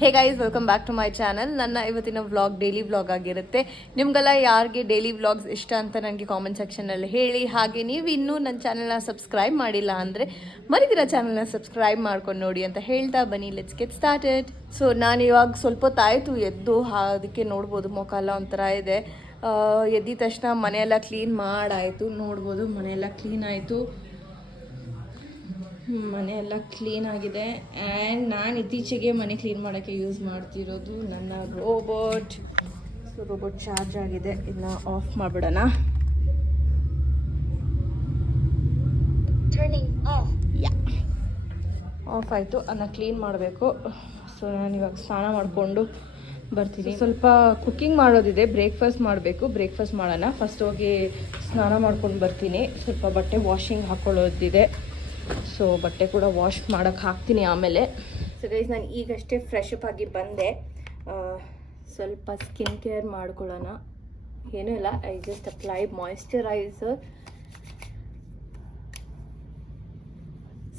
Hey guys welcome back to my channel ನನ್ನ ಇವತ್ತಿನ vlog daily vlog ಆಗಿರುತ್ತೆ. ನಿಮ್ಗೆಲ್ಲ ಯಾರಿಗೆ ಡೈಲಿ ವ್ಲಾಗ್ಸ್ ಇಷ್ಟ ಅಂತ ನನಗೆ ಕಾಮೆಂಟ್ ಸೆಕ್ಷನಲ್ಲಿ ಹೇಳಿ, ಹಾಗೆ ನೀವು ಇನ್ನೂ ನನ್ನ ಚಾನಲ್ನ ಸಬ್ಸ್ಕ್ರೈಬ್ ಮಾಡಿಲ್ಲ ಅಂದರೆ ಮರಿದಿರ ಚಾನಲ್ನ ಸಬ್ಸ್ಕ್ರೈಬ್ ಮಾಡ್ಕೊಂಡು ನೋಡಿ ಅಂತ ಹೇಳ್ತಾ ಬನ್ನಿ. ಲೆಟ್ಸ್ ಗೆಟ್ ಸ್ಟಾರ್ಟೆಡ್ ಸೊ ನಾನು ಇವಾಗ ಸ್ವಲ್ಪ ಹೊತ್ತಾಯಿತು ಎದ್ದು, ಅದಕ್ಕೆ ನೋಡ್ಬೋದು, ಮುಖ ಎಲ್ಲ ಒಂಥರ ಇದೆ. ಎದ್ದ ಎದ್ದಿದ ತಕ್ಷಣ ಮನೆಯೆಲ್ಲ ಕ್ಲೀನ್ ಮಾಡಾಯಿತು. ನೋಡ್ಬೋದು, ಮನೆಯೆಲ್ಲ ಕ್ಲೀನ್ ಆಯಿತು. ಮನೆ ಎಲ್ಲ ಕ್ಲೀನ್ ಆಗಿದೆ. ಆ್ಯಂಡ್ ನಾನು ಇತ್ತೀಚೆಗೆ ಮನೆ ಕ್ಲೀನ್ ಮಾಡೋಕ್ಕೆ ಯೂಸ್ ಮಾಡ್ತಿರೋದು ನನ್ನ ರೋಬೋಟ್ ಸೊ ರೋಬೋಟ್ ಚಾರ್ಜ್ ಆಗಿದೆ. ಇದನ್ನ ಆಫ್ ಮಾಡಿಬಿಡೋಣ. ಯಾ ಆಫ್ ಆಯಿತು. ಅದನ್ನ ಕ್ಲೀನ್ ಮಾಡಬೇಕು. ಸೊ ನಾನು ಇವಾಗ ಸ್ನಾನ ಮಾಡಿಕೊಂಡು ಬರ್ತೀನಿ. ಸ್ವಲ್ಪ ಕುಕ್ಕಿಂಗ್ ಮಾಡೋದಿದೆ. ಬ್ರೇಕ್ಫಾಸ್ಟ್ ಮಾಡಬೇಕು. ಬ್ರೇಕ್ಫಾಸ್ಟ್ ಮಾಡೋಣ. ಫಸ್ಟ್ ಹೋಗಿ ಸ್ನಾನ ಮಾಡ್ಕೊಂಡು ಬರ್ತೀನಿ. ಸ್ವಲ್ಪ ಬಟ್ಟೆ ವಾಷಿಂಗ್ ಹಾಕೊಳ್ಳೋದಿದೆ. ಸೊ ಬಟ್ಟೆ ಕೂಡ ವಾಶ್ ಮಾಡೋಕ್ಕೆ ಹಾಕ್ತೀನಿ ಆಮೇಲೆ. ಸೊ ಗೈಸ್ ನಾನು ಈಗಷ್ಟೇ ಫ್ರೆಶ್ ಅಪ್ ಆಗಿ ಬಂದೆ. ಸ್ವಲ್ಪ ಸ್ಕಿನ್ ಕೇರ್ ಮಾಡ್ಕೊಳ್ಳೋಣ. ಏನೂ ಇಲ್ಲ ಐ ಜಸ್ಟ್ ಅಪ್ಲೈ ಮಾಯಿಶ್ಚರೈಸರ್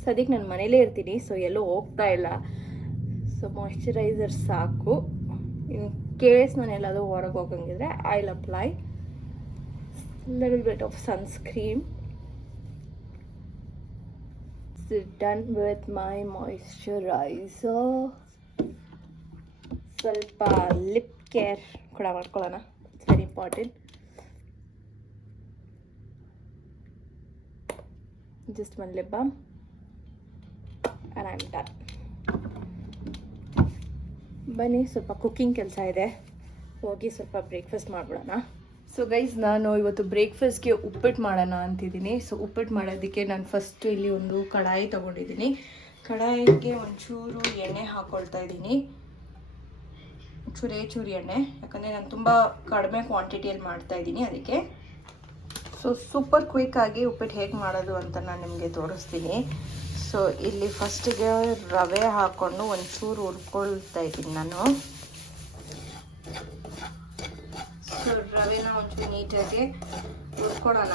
ಸದ್ಯಕ್ಕೆ ನಾನು ಮನೇಲೇ ಇರ್ತೀನಿ ಸೊ ಎಲ್ಲೂ ಹೋಗ್ತಾ ಇಲ್ಲ. ಸೊ ಮಾಯಿಶ್ಚರೈಸರ್ ಸಾಕು. ಇನ್ ಕೇಸ್ ನಾನು ಎಲ್ಲಾದರೂ ಹೊರಗೆ ಹೋಗಂಗಿದ್ರೆ I will apply little bit of sunscreen done with my moisturiser ಸ್ವಲ್ಪ ಲಿಪ್ ಕೇರ್ ಕೂಡ ಮಾಡ್ಕೊಳ್ಳೋಣ. It's very important just one lip balm and I'm done ಬನ್ನಿ, ಸ್ವಲ್ಪ ಕುಕ್ಕಿಂಗ್ ಕೆಲಸ ಇದೆ. ಹೋಗಿ ಸ್ವಲ್ಪ ಬ್ರೇಕ್ಫಾಸ್ಟ್ ಮಾಡಿಬಿಡೋಣ. ಸೊ ಗೈಸ್ ನಾನು ಇವತ್ತು ಬ್ರೇಕ್ಫಾಸ್ಟ್ಗೆ ಉಪ್ಪಿಟ್ಟು ಮಾಡೋಣ ಅಂತಿದ್ದೀನಿ. ಸೊ ಉಪ್ಪಿಟ್ಟು ಮಾಡೋದಕ್ಕೆ ನಾನು ಫಸ್ಟ್ ಇಲ್ಲಿ ಒಂದು ಕಡಾಯಿ ತೊಗೊಂಡಿದ್ದೀನಿ. ಕಡಾಯಿಗೆ ಒಂಚೂರು ಎಣ್ಣೆ ಹಾಕ್ಕೊಳ್ತಾ ಇದ್ದೀನಿ. ಚೂರೇ ಚೂರಿ ಎಣ್ಣೆ. ಯಾಕಂದರೆ ನಾನು ತುಂಬ ಕಡಿಮೆ ಕ್ವಾಂಟಿಟಿಯಲ್ಲಿ ಮಾಡ್ತಾ ಇದ್ದೀನಿ ಅದಕ್ಕೆ. ಸೊ ಸೂಪರ್ ಕ್ವಿಕ್ ಆಗಿ ಉಪ್ಪಿಟ್ಟು ಹೇಗೆ ಮಾಡೋದು ಅಂತ ನಾನು ನಿಮಗೆ ತೋರಿಸ್ತೀನಿ. ಸೊ ಇಲ್ಲಿ ಫಸ್ಟಿಗೆ ರವೆ ಹಾಕ್ಕೊಂಡು ಒಂಚೂರು ಹುರ್ಕೊಳ್ತಾ ಇದ್ದೀನಿ ನಾನು ಸೊ ರವೆನ ಒಂಚೂರು ನೀಟಾಗಿ ಹುರ್ಕೊಡೋಣ.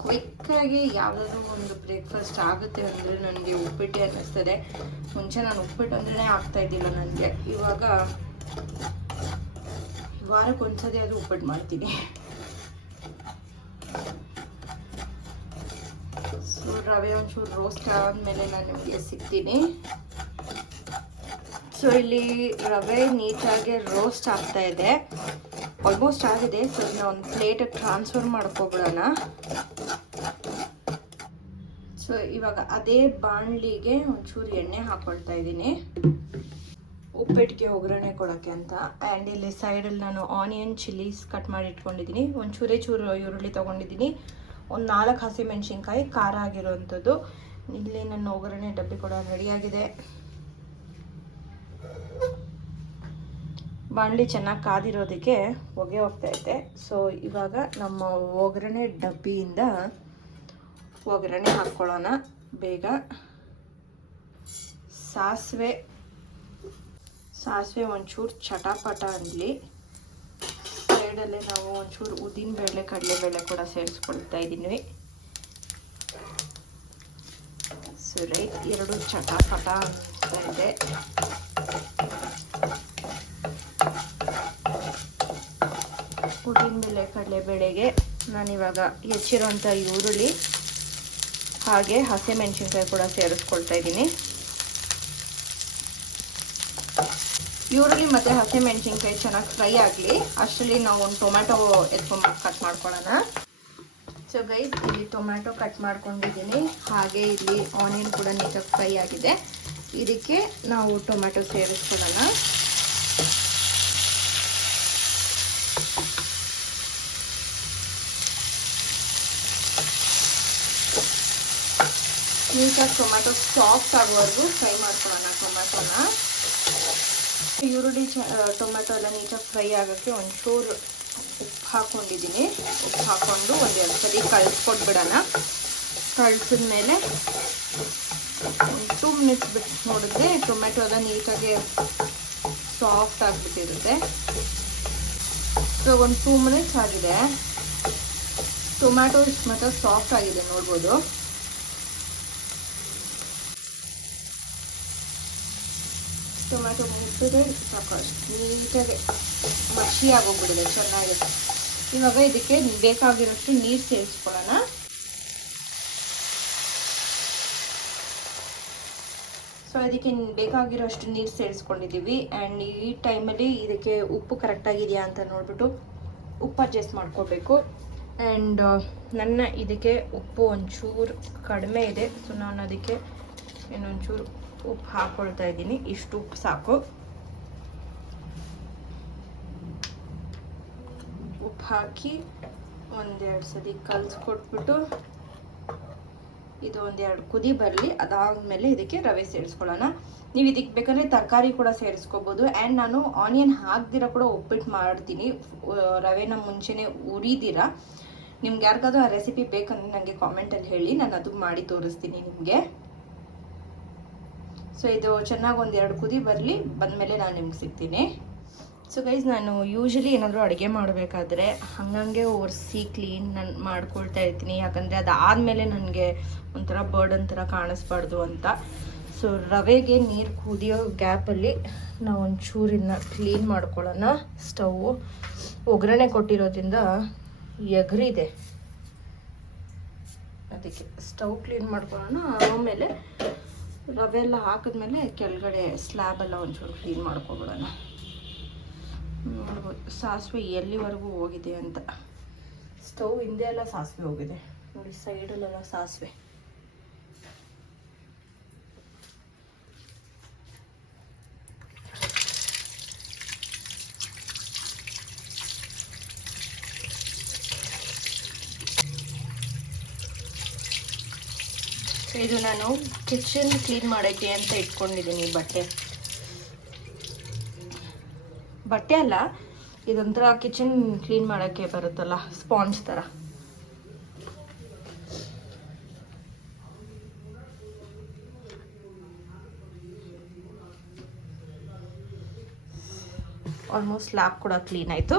ಕ್ವಿಕ್ಕಾಗಿ ಯಾವುದಾದ್ರು ಒಂದು ಬ್ರೇಕ್ಫಾಸ್ಟ್ ಆಗುತ್ತೆ ಅಂದರೆ ನನಗೆ ಉಪ್ಪಿಟ್ಟು ಅನ್ನಿಸ್ತದೆ. ಮುಂಚೆ ನಾನು ಉಪ್ಪಿಟ್ಟು ಅಂದ್ರೆ ಆಗ್ತಾ ಇದ್ದಿಲ್ಲ ನನಗೆ. ಇವಾಗ ವಾರಕ್ಕೆ ಒಂದ್ಸತಿ ಅದು ಉಪ್ಪಿಟ್ಟು ಮಾಡ್ತೀನಿ. ಸೊ ರವೆ ಒಂಚೂರು ರೋಸ್ಟ್ ಆದಮೇಲೆ ನಾನು ನಿಮಗೆ ಸಿಗ್ತೀನಿ. ಸೊ ಇಲ್ಲಿ ರವೆ ನೀಟಾಗಿ ರೋಸ್ಟ್ ಆಗ್ತಾ ಇದೆ. ಆಲ್ಮೋಸ್ಟ್ ಆಗಿದೆ. ಸೊ ಇದನ್ನ ಒಂದು ಪ್ಲೇಟ್ ಟ್ರಾನ್ಸ್ಫರ್ ಮಾಡ್ಕೊಬಿಡೋಣ. ಸೊ ಇವಾಗ ಅದೇ ಬಾಣಲಿಗೆ ಒಂಚೂರು ಎಣ್ಣೆ ಹಾಕೊಳ್ತಾ ಇದ್ದೀನಿ. ಉಪ್ಪಿಟ್ಟಿಗೆ ಒಗ್ಗರಣೆ ಕೊಡೋಕ್ಕೆ ಅಂತ. ಆ್ಯಂಡ್ ಇಲ್ಲಿ ಸೈಡಲ್ಲಿ ನಾನು ಆನಿಯನ್ ಚಿಲ್ಲೀಸ್ ಕಟ್ ಮಾಡಿ ಇಟ್ಕೊಂಡಿದ್ದೀನಿ. ಒಂದು ಚೂರೇ ಈರುಳ್ಳಿ ತೊಗೊಂಡಿದ್ದೀನಿ. ಒಂದು ನಾಲ್ಕು ಹಸಿಮೆಣ್ಸಿನ್ಕಾಯಿ ಖಾರ ಆಗಿರೋವಂಥದ್ದು ಇಲ್ಲಿ ನನ್ನ ಒಗ್ಗರಣೆ ಡಬ್ಬಿ ಕೂಡ ರೆಡಿಯಾಗಿದೆ ಬಾಣಲಿ ಚೆನ್ನಾಗಿ ಕಾದಿರೋದಕ್ಕೆ ಹೊಗೆ ಇದೆ ಸೊ ಇವಾಗ ನಮ್ಮ ಒಗ್ಗರಣೆ ಡಬ್ಬಿಯಿಂದ ಒಗ್ಗರಣೆ ಹಾಕ್ಕೊಳ್ಳೋಣ ಬೇಗ. ಸಾಸಿವೆ. ಸಾಸಿವೆ ಒಂಚೂರು ಚಟಾಪಟ ಅನ್ನಲಿ ಸೈಡಲ್ಲೇ ನಾವು ಒಂಚೂರು ಉದ್ದಿನ ಬೇಳೆ, ಕಡಲೆಬೇಳೆ ಕೂಡ ಸೇರಿಸ್ಕೊಳ್ತಾ ಇದ್ದೀನಿ ಸೊ ರೈಟ್ ಎರಡು ಚಟಾಪಟ ಅಂತ ಇದೆ. ಉದ್ದಿನ ಕಡಲೆ ಕಡಲೆಬೇಳೆಗೆ ನಾನಿವಾಗ ಹೆಚ್ಚಿರೋಂಥ ಈರುಳ್ಳಿ, ಹಾಗೆ ಹಸಿಮೆಣಸಿನ್ಕಾಯಿ ಕೂಡ ಸೇರಿಸ್ಕೊಳ್ತಾ ಇದ್ದೀನಿ. ಈರುಳ್ಳಿ ಮತ್ತು ಹಸಿಮೆಣಸಿನ್ಕಾಯಿ ಚೆನ್ನಾಗಿ ಫ್ರೈ ಆಗಲಿ, ಅಷ್ಟರಲ್ಲಿ ನಾವು ಒಂದು ಟೊಮ್ಯಾಟೊ ಎತ್ಕೊಂಡು ಕಟ್ ಮಾಡ್ಕೊಳ್ಳೋಣ. ಸೊ ಗೈಸ್ ಇಲ್ಲಿ ಟೊಮ್ಯಾಟೊ ಕಟ್ ಮಾಡ್ಕೊಂಡಿದ್ದೀನಿ. ಹಾಗೆ ಇಲ್ಲಿ ಆನಿಯನ್ ಕೂಡ ನೀಟಾಗಿ ಫ್ರೈ ಆಗಿದೆ. ಇದಕ್ಕೆ ನಾವು ಟೊಮ್ಯಾಟೊ ಸೇರಿಸ್ಕೊಳ್ಳೋಣ. ನೀಟಾಗಿ ಟೊಮ್ಯಾಟೊ ಸಾಫ್ಟ್ ಆಗುವವರೆಗೂ ಫ್ರೈ ಮಾಡ್ಕೊಳ್ಳೋಣ ಟೊಮ್ಯಾಟೊನ. ಈರುಳ್ಳಿ ಚ ಟೊಮೆಟೊ ಎಲ್ಲ ನೀಟಾಗಿ ಫ್ರೈ ಆಗೋಕ್ಕೆ ಒಂಚೂರು ಉಪ್ಪು ಹಾಕ್ಕೊಂಡಿದ್ದೀನಿ. ಉಪ್ಪು ಹಾಕ್ಕೊಂಡು ಎರಡು ಸರಿ ಕಳಿಸ್ಕೊಟ್ಬಿಡೋಣ ಕಳಿಸಿದ ಮೇಲೆ ಒಂದು ಟೂ ಮಿನಿಟ್ಸ್ ಬಿಟ್ಟು ನೋಡಿದ್ರೆ ಟೊಮೆಟೊ ಎಲ್ಲ ನೀಟಾಗಿ ಸಾಫ್ಟ್ ಆಗಿಬಿಟ್ಟಿರುತ್ತೆ. ಸೊ ಒಂದು ಟೂ ಮಿನಿಟ್ಸ್ ಆಗಿದೆ. ಟೊಮ್ಯಾಟೊ ಮಾತ್ರ ಸಾಫ್ಟ್ ಆಗಿದೆ ನೋಡ್ಬೋದು. ಟೊಮ್ಯಾಟೊ ಮುಟ್ಟಿದ್ರೆ ಸಾಕು ಅಷ್ಟು ನೀಟಾಗಿ ಮಸಿ ಆಗೋಗ್ಬಿಡಿದೆ ಚೆನ್ನಾಗಿ ಇವಾಗ ಇದಕ್ಕೆ ಬೇಕಾಗಿರೋಷ್ಟು ನೀರು ಸೇರಿಸ್ಕೊಳ್ಳೋಣ. ಸೊ ಅದಕ್ಕೆ ಬೇಕಾಗಿರೋಷ್ಟು ನೀರು ಸೇರಿಸ್ಕೊಂಡಿದ್ದೀವಿ. ಆ್ಯಂಡ್ ಈ ಟೈಮಲ್ಲಿ ಇದಕ್ಕೆ ಉಪ್ಪು ಕರೆಕ್ಟಾಗಿದೆಯಾ ಅಂತ ನೋಡಿಬಿಟ್ಟು ಉಪ್ಪು ಅಡ್ಜಸ್ಟ್ ಮಾಡ್ಕೋಬೇಕು. ಆ್ಯಂಡ್ ನನ್ನ ಇದಕ್ಕೆ ಉಪ್ಪು ಒಂಚೂರು ಕಡಿಮೆ ಇದೆ. ಸೊ ನಾನು ಅದಕ್ಕೆ ಇನ್ನೊಂಚೂರು ಉಪ್ಪು ಹಾಕ್ಕೊಳ್ತಾ ಇದ್ದೀನಿ. ಇಷ್ಟು ಉಪ್ಪು ಸಾಕು. ಉಪ್ಪು ಹಾಕಿ ಒಂದೆರಡು ಸತಿ ಕಲಸ್ಕೊಟ್ಬಿಟ್ಟು ಇದು ಒಂದೆರಡು ಕುದಿ ಬರಲಿ. ಅದಾದಮೇಲೆ ಇದಕ್ಕೆ ರವೆ ಸೇರಿಸ್ಕೊಳ್ಳೋಣ. ನೀವು ಇದಕ್ಕೆ ಬೇಕಾದ್ರೆ ತರಕಾರಿ ಕೂಡ ಸೇರಿಸ್ಕೋಬೋದು. ಆ್ಯಂಡ್ ನಾನು ಆನಿಯನ್ ಹಾಕ್ದಿರ ಕೂಡ ಉಪ್ಪಿಟ್ಟು ಮಾಡ್ತೀನಿ. ರವೆನ ಮುಂಚೆನೇ ಉರಿದಿರ. ನಿಮ್ಗೆ ಯಾರಿಗಾದ್ರೂ ಆ ರೆಸಿಪಿ ಬೇಕಂದ್ರೆ ನನಗೆ ಕಾಮೆಂಟಲ್ಲಿ ಹೇಳಿ. ನಾನು ಅದು ಮಾಡಿ ತೋರಿಸ್ತೀನಿ ನಿಮಗೆ. ಸೊ ಇದು ಚೆನ್ನಾಗಿ ಒಂದೆರಡು ಕುದಿ ಬರಲಿ, ಬಂದಮೇಲೆ ನಾನು ನಿಮ್ಗೆ ಸಿಗ್ತೀನಿ. ಸೊ ಗೈಸ್ ನಾನು ಯೂಶಲಿ ಏನಾದರೂ ಅಡುಗೆ ಮಾಡಬೇಕಾದ್ರೆ ಹಂಗಂಗೆ ಒರೆಸಿ ಕ್ಲೀನ್ ನಾನು ಮಾಡ್ಕೊಳ್ತಾ ಇರ್ತೀನಿ. ಯಾಕಂದರೆ ಅದಾದಮೇಲೆ ನನಗೆ ಒಂಥರ ಬರ್ಡನ್ ಥರ ಕಾಣಿಸ್ಬಾರ್ದು ಅಂತ. ಸೊ ರವೆಗೆ ನೀರು ಕುದಿಯೋ ಗ್ಯಾಪಲ್ಲಿ ನಾವು ಒಂಚೂರಿನ ಕ್ಲೀನ್ ಮಾಡ್ಕೊಳ್ಳೋಣ. ಸ್ಟವ್ ಒಗ್ಗರಣೆ ಕೊಟ್ಟಿರೋದ್ರಿಂದ ಎಗರಿದೆ. ಅದಕ್ಕೆ ಸ್ಟವ್ ಕ್ಲೀನ್ ಮಾಡ್ಕೊಳ್ಳೋಣ. ಆಮೇಲೆ ರವೆ ಎಲ್ಲ ಹಾಕಿದ್ಮೇಲೆ ಕೆಳಗಡೆ ಸ್ಲ್ಯಾಬ್ ಎಲ್ಲ ಒಂಚೂರು ಕ್ಲೀನ್ ಮಾಡ್ಕೊಬಿಡೋಣ. ನೋಡ್ಬೋದು, ಸಾಸಿವೆ ಎಲ್ಲಿವರೆಗೂ ಹೋಗಿದೆ ಅಂತ. ಸ್ಟವ್ ಹಿಂದೆ ಎಲ್ಲ ಸಾಸಿವೆ ಹೋಗಿದೆ. ನೋಡಿ ಸೈಡಲ್ಲೆಲ್ಲ ಸಾಸಿವೆ. ಇದು ನಾನು ಕಿಚನ್ ಕ್ಲೀನ್ ಮಾಡೋಕ್ಕೆ ಅಂತ ಇಟ್ಕೊಂಡಿದ್ದೀನಿ ಬಟ್ಟೆ. ಬಟ್ಟೆ ಅಲ್ಲ, ಇದೊಂಥರ ಕಿಚನ್ ಕ್ಲೀನ್ ಮಾಡೋಕ್ಕೆ ಬರುತ್ತಲ್ಲ ಸ್ಪಾಂಜ್ ಥರ. ಆಲ್ಮೋಸ್ಟ್ ಲ್ಯಾಪ್ ಕೂಡ ಕ್ಲೀನ್ ಆಯಿತು.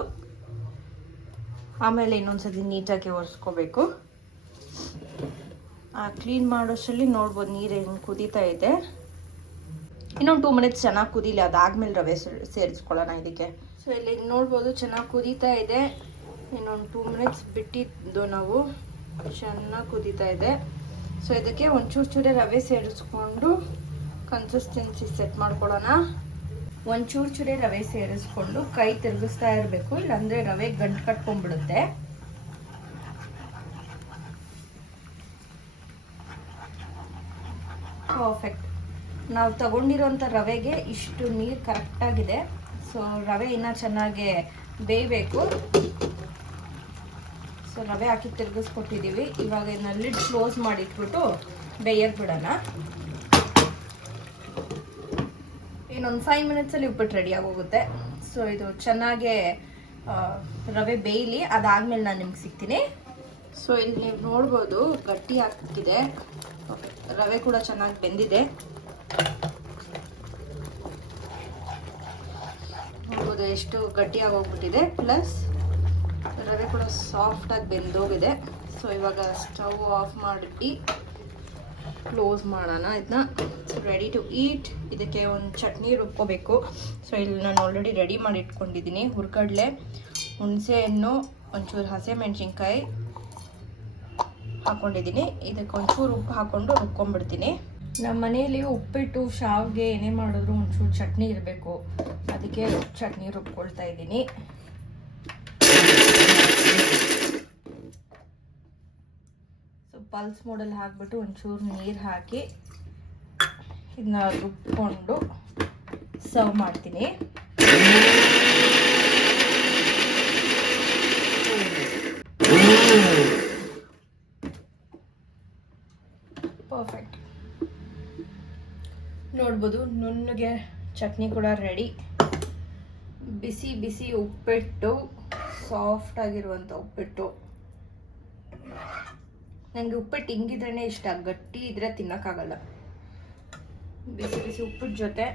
ಆಮೇಲೆ ಇನ್ನೊಂದ್ಸತಿ ನೀಟಾಗಿ ಒರೆಸ್ಕೋಬೇಕು. ಕ್ಲೀನ್ ಮಾಡೋಷ್ಟರಲ್ಲಿ ನೋಡ್ಬೋದು, ನೀರು ಹೆಂಗೆ ಕುದೀತಾ ಇದೆ. ಇನ್ನೊಂದು ಟೂ ಮಿನಿಟ್ಸ್ ಚೆನ್ನಾಗಿ ಕುದೀಲಿ, ಅದಾದ್ಮೇಲೆ ರವೆ ಸೇರಿಸ್ಕೊಳ್ಳೋಣ ಇದಕ್ಕೆ. ಸೊ ಇಲ್ಲಿ ನೋಡ್ಬೋದು ಚೆನ್ನಾಗಿ ಕುದೀತಾ ಇದೆ. ಇನ್ನೊಂದು ಟೂ ಮಿನಿಟ್ಸ್ ಬಿಟ್ಟಿದ್ದು ನಾವು. ಚೆನ್ನಾಗಿ ಕುದೀತಾ ಇದೆ. ಸೊ ಇದಕ್ಕೆ ಒಂಚೂರು ಚೂರೇ ರವೆ ಸೇರಿಸ್ಕೊಂಡು ಕನ್ಸಿಸ್ಟೆನ್ಸಿ ಸೆಟ್ ಮಾಡ್ಕೊಳ್ಳೋಣ. ಒಂಚೂರು ಚೂರೇ ರವೆ ಸೇರಿಸ್ಕೊಂಡು ಕೈ ತಿರುಗಿಸ್ತಾ ಇರಬೇಕು, ಇಲ್ಲಾಂದರೆ ರವೆ ಗಂಟು ಕಟ್ಕೊಂಡ್ಬಿಡುತ್ತೆ. ಪರ್ಫೆಕ್ಟ್ ನಾವು ತಗೊಂಡಿರೋಂಥ ರವೆಗೆ ಇಷ್ಟು ನೀರು ಕರೆಕ್ಟಾಗಿದೆ ಸೊ ರವೆ ಇನ್ನೂ ಚೆನ್ನಾಗಿ ಬೇಯಬೇಕು. ಸೊ ರವೆ ಹಾಕಿ ತಿರುಗಿಸ್ಕೊಟ್ಟಿದ್ದೀವಿ ಇವಾಗ ಇದನ್ನ ಲಿಡ್ ಕ್ಲೋಸ್ ಮಾಡಿಟ್ಬಿಟ್ಟು ಬೇಯಕ್ಕೆ ಬಿಡೋಣ. ಇನ್ನೊಂದು ಫೈವ್ ಮಿನಿಟ್ಸಲ್ಲಿ ಉಪ್ಪಿಟ್ಟು ರೆಡಿ ಆಗೋಗುತ್ತೆ. ಸೊ ಇದು ಚೆನ್ನಾಗೆ ರವೆ ಬೇಯಲಿ. ಅದಾದ್ಮೇಲೆ ನಾನು ನಿಮ್ಗೆ ಸಿಗ್ತೀನಿ. ಸೊ ಇಲ್ಲಿ ನೀವು ನೋಡ್ಬೋದು ಗಟ್ಟಿ ಆಗ್ತಿದೆ. ರವೆ ಕೂಡ ಚೆನ್ನಾಗಿ ಬೆಂದಿದೆ. ನೋಡ್ಬೋದು ಎಷ್ಟು ಗಟ್ಟಿಯಾಗಿ ಹೋಗ್ಬಿಟ್ಟಿದೆ ಪ್ಲಸ್ ರವೆ ಕೂಡ ಸಾಫ್ಟಾಗಿ ಬೆಂದೋಗಿದೆ. ಸೊ ಇವಾಗ ಸ್ಟವ್ ಆಫ್ ಮಾಡಿ ಕ್ಲೋಸ್ ಮಾಡೋಣ. ಇದನ್ನ ರೆಡಿ ಟು ಈಟ್ ಇದಕ್ಕೆ ಒಂದು ಚಟ್ನಿ ರುಬ್ಕೋಬೇಕು. ಸೊ ಇಲ್ಲಿ ನಾನು ಆಲ್ರೆಡಿ ರೆಡಿ ಮಾಡಿ ಇಟ್ಕೊಂಡಿದ್ದೀನಿ. ಹುರ್ಗಡ್ಲೆ, ಹುಣಸೆ ಹಣ್ಣು, ಒಂಚೂರು ಹಸಿಮೆಣ್ಸಿನ್ಕಾಯಿ ಹಾಕೊಂಡಿದ್ದೀನಿ. ಇದಕ್ಕೆ ಒಂಚೂರು ಉಪ್ಪು ಹಾಕೊಂಡು ರುಬ್ಕೊಂಡ್ಬಿಡ್ತೀನಿ. ನಮ್ಮ ಮನೆಯಲ್ಲಿ ಉಪ್ಪಿಟ್ಟು, ಶಾವ್ಗೆ, ಏನೇ ಮಾಡಿದ್ರು ಒಂಚೂರು ಚಟ್ನಿ ಇರಬೇಕು. ಅದಕ್ಕೆ ಚಟ್ನಿ ರುಬ್ಕೊಳ್ತಾ ಇದ್ದೀನಿ. ಸೊ ಪಲ್ಸ್ ಮೋಡಲ್ಲಿ ಹಾಕ್ಬಿಟ್ಟು ಒಂಚೂರು ನೀರು ಹಾಕಿ, ಇದನ್ನ ರುಬ್ಕೊಂಡು ಸರ್ವ್ ಮಾಡ್ತೀನಿ ಪರ್ಫೆಕ್ಟ್ ನೋಡ್ಬೋದು. ನುಣ್ಣಗೆ ಚಟ್ನಿ ಕೂಡ ರೆಡಿ ಬಿಸಿ ಬಿಸಿ ಉಪ್ಪಿಟ್ಟು ಸಾಫ್ಟ್ ಆಗಿರುವಂಥ ಉಪ್ಪಿಟ್ಟು. ನನಗೆ ಉಪ್ಪಿಟ್ಟು ಹಿಂಗಿದ್ರೇ ಇಷ್ಟ. ಗಟ್ಟಿ ಇದ್ರೆ ತಿನ್ನೋಕ್ಕಾಗಲ್ಲ. ಬಿಸಿ ಬಿಸಿ ಉಪ್ಪಿಟ್ಟು ಜೊತೆ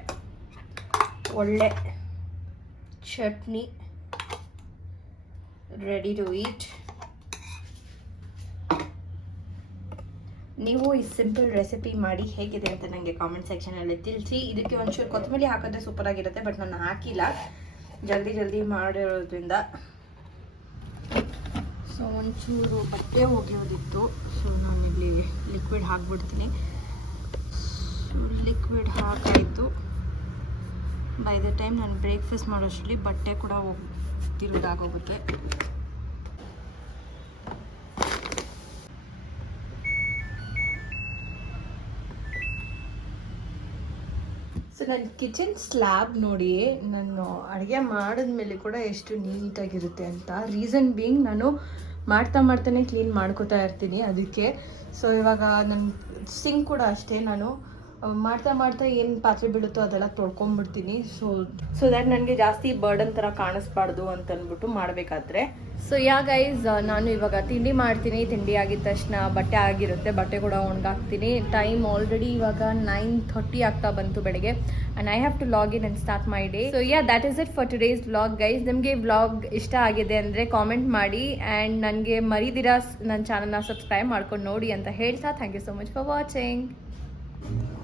ಒಳ್ಳೆ ಚಟ್ನಿ ರೆಡಿ ಟು ಈಟ್ ನೀವು ಈ ಸಿಂಪಲ್ ರೆಸಿಪಿ ಮಾಡಿ ಹೇಗಿದೆ ಅಂತ ನನಗೆ ಕಾಮೆಂಟ್ ಸೆಕ್ಷನಲ್ಲಿ ತಿಳಿಸಿ. ಇದಕ್ಕೆ ಒಂಚೂರು ಕೊತ್ತಂಬರಿ ಹಾಕಿದ್ರೆ ಸೂಪರ್ ಆಗಿರುತ್ತೆ ಬಟ್ ನಾನು ಹಾಕಿಲ್ಲ. ಜಲ್ದಿ ಜಲ್ದಿ ಮಾಡಿರೋದ್ರಿಂದ ಸೊ ಒಂಚೂರು ಬಟ್ಟೆ ಒಗೆಯೋದಿತ್ತು. ಸೊ ನಾನು ಇಲ್ಲಿ ಲಿಕ್ವಿಡ್ ಹಾಕ್ಬಿಡ್ತೀನಿ. ಲಿಕ್ವಿಡ್ ಹಾಕಾಯಿತು. ಬೈ ದ ಟೈಮ್ ನಾನು ಬ್ರೇಕ್ಫಾಸ್ಟ್ ಮಾಡೋಷ್ಟರಲ್ಲಿ ಬಟ್ಟೆ ಕೂಡ ಹೋಗಿ ನನ್ನ ಕಿಚನ್ ಸ್ಲ್ಯಾಬ್ ನೋಡಿ ನಾನು ಅಡುಗೆ ಮಾಡಿದ್ಮೇಲೆ ಕೂಡ ಎಷ್ಟು ನೀಟಾಗಿರುತ್ತೆ ಅಂತ. ರೀಸನ್ ಬೀಯಿಂಗ್ ನಾನು ಮಾಡ್ತಾ ಮಾಡ್ತಾನೆ ಕ್ಲೀನ್ ಮಾಡ್ಕೋತಾ ಇರ್ತೀನಿ ಅದಕ್ಕೆ. ಸೊ ಇವಾಗ ನನ್ನ ಸಿಂಕ್ ಕೂಡ ಅಷ್ಟೇ ನಾನು ಮಾಡ್ತಾ ಮಾಡ್ತಾ ಏನು ಪಾತ್ರೆ ಬೀಳುತ್ತೋ ಅದೆಲ್ಲ ತೊಳ್ಕೊಂಬಿಡ್ತೀನಿ. ಸೊ ಸೊ ದ್ಯಾಟ್ ನನಗೆ ಜಾಸ್ತಿ ಬರ್ಡನ್ ಥರ ಕಾಣಿಸ್ಬಾರ್ದು ಅಂತ ಅಂದ್ಬಿಟ್ಟು ಮಾಡಬೇಕಾದ್ರೆ ಸೊ ಯಾ ಗೈಸ್ ನಾನು ಇವಾಗ ತಿಂಡಿ ಮಾಡ್ತೀನಿ. ತಿಂಡಿ ಆಗಿದ ತಕ್ಷಣ ಬಟ್ಟೆ ಆಗಿರುತ್ತೆ. ಬಟ್ಟೆ ಕೂಡ ಒಣಗಾಕ್ತೀನಿ. ಟೈಮ್ ಆಲ್ರೆಡಿ ಇವಾಗ ನೈನ್ ಥರ್ಟಿ ಆಗ್ತಾ ಬಂತು ಬೆಳಗ್ಗೆ. And I have to log in and start my day so yeah that is it for today's vlog guys ನಿಮಗೆ ವ್ಲಾಗ್ ಇಷ್ಟ ಆಗಿದೆ ಅಂದರೆ ಕಾಮೆಂಟ್ ಮಾಡಿ. ಆ್ಯಂಡ್ ನನಗೆ ಮರಿದಿರಾ ನನ್ನ ಚಾನಲ್ನ ಸಬ್ಸ್ಕ್ರೈಬ್ ಮಾಡ್ಕೊಂಡು ನೋಡಿ ಅಂತ ಹೇಳ್ತಾ. Thank you so much for watching